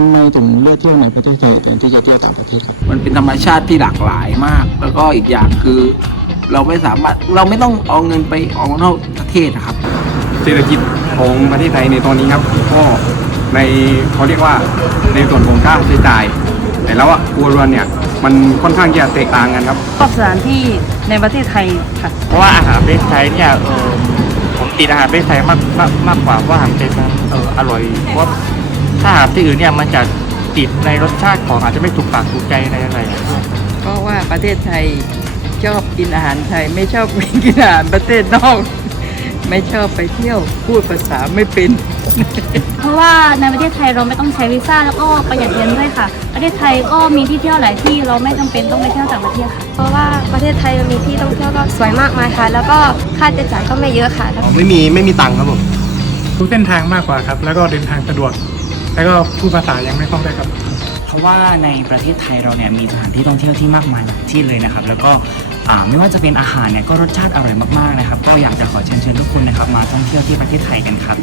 ทำไมถึงเลือกเที่ยวในประเทศไทยแทนที่จะเที่ยวต่างประเทศครับ มันเป็นธรรมชาติที่หลากหลายมาก แล้วก็อีกอย่างคือเราไม่สามารถเราไม่ต้องเอาเงินไปออกนอกประเทศนะครับ เศรษฐกิจของประเทศไทยในตอนนี้ครับก็ในเขาเรียกว่าในส่วนของค่าใช้จ่าย แต่แล้วอะครัวเรือนเนี่ยมันค่อนข้างจะแตกต่างกันครับชอบสถานที่ในประเทศไทยค่ะ เพราะว่าอาหารประเทศไทยเนี่ยเออผมติดอาหารประเทศไทยมากมากมากกว่าเพราะอาหารประเทศไทยเอออร่อยเพราะ ถ้าอาหารที่อื่นเนี่ยมันจะติดในรสชาติของอาจจะไม่ถูกปากถูกใจในอะไรอย่างเงี้ยเพราะว่าประเทศไทยชอบกินอาหารไทย ไม่ชอบไปกินอาหารประเทศนอก ไม่ชอบไปเที่ยวพูดภาษาไม่เป็น เพราะว่าในประเทศไทยเราไม่ต้องใช้วีซ่าแล้วก็ประหยัดเงินด้วยค่ะ ประเทศไทยก็มีที่เที่ยวหลายที่เราไม่จำเป็นต้องไปเที่ยวต่างประเทศค่ะ เพราะว่าประเทศไทยมันมีที่ท่องเที่ยวก็สวยมากมายค่ะ แล้วก็ค่าใช้จ่ายก็ไม่เยอะค่ะไม่มีไม่มีตังค์ครับผม ทุกเส้นทางมากกว่าครับ แล้วก็เดินทางสะดวก แล้วก็พูดภาษายังไม่คล่องด้วยครับ เพราะว่าในประเทศไทยเราเนี่ยมีสถานที่ท่องเที่ยวที่มากมายหลายที่เลยนะครับ แล้วก็อ่าไม่ว่าจะเป็นอาหารเนี่ยก็รสชาติอร่อยมากๆนะครับ ก็อยากจะขอเชิญชวนทุกคนนะครับมาท่องเที่ยวที่ประเทศไทยกันครับ